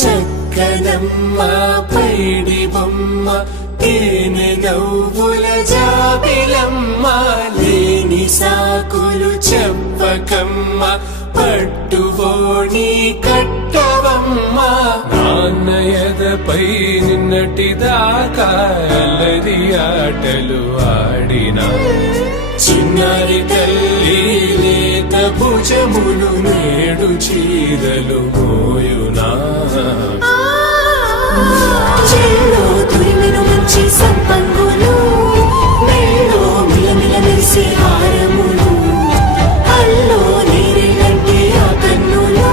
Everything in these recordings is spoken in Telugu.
చక్కనమ్మ పైడి బొమ్మ తేనె నవ్వుల జాబిలమ్మ లేని సాకులు చెప్పకమ్మ పట్టువోణి కట్టవమ్మ నాన్నయదపై నిన్నటిదాకా అల్లరి ఆటలు ఆడినా చిన్నారి తల్లి లేత భుజములు నేడు చీరలు మోయునా చెల్లో తురిమెను మంచి సంపంగులు మేలో మిలమిల మెరిసే హారములు అల్లో నీరెళ్ళంటే ఆ కన్నులు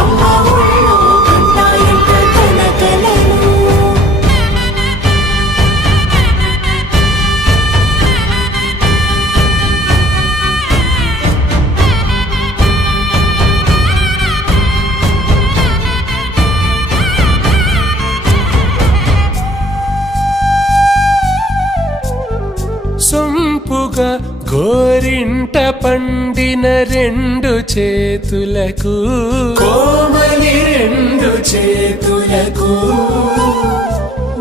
అమ్మ ఒళ్ళో కంటాయంట తన కలలు సొంపుగా గోరింట పండిన రెండు చేతులకు కోమలి రెండు చేతులకు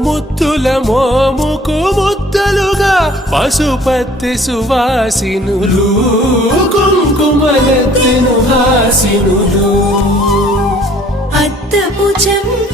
ముత్తుల మోముకు ముద్దలుగా పశుపతి సువాసినులు కుంకుమలెత్తెను హాసినులు అద్దపు చెంప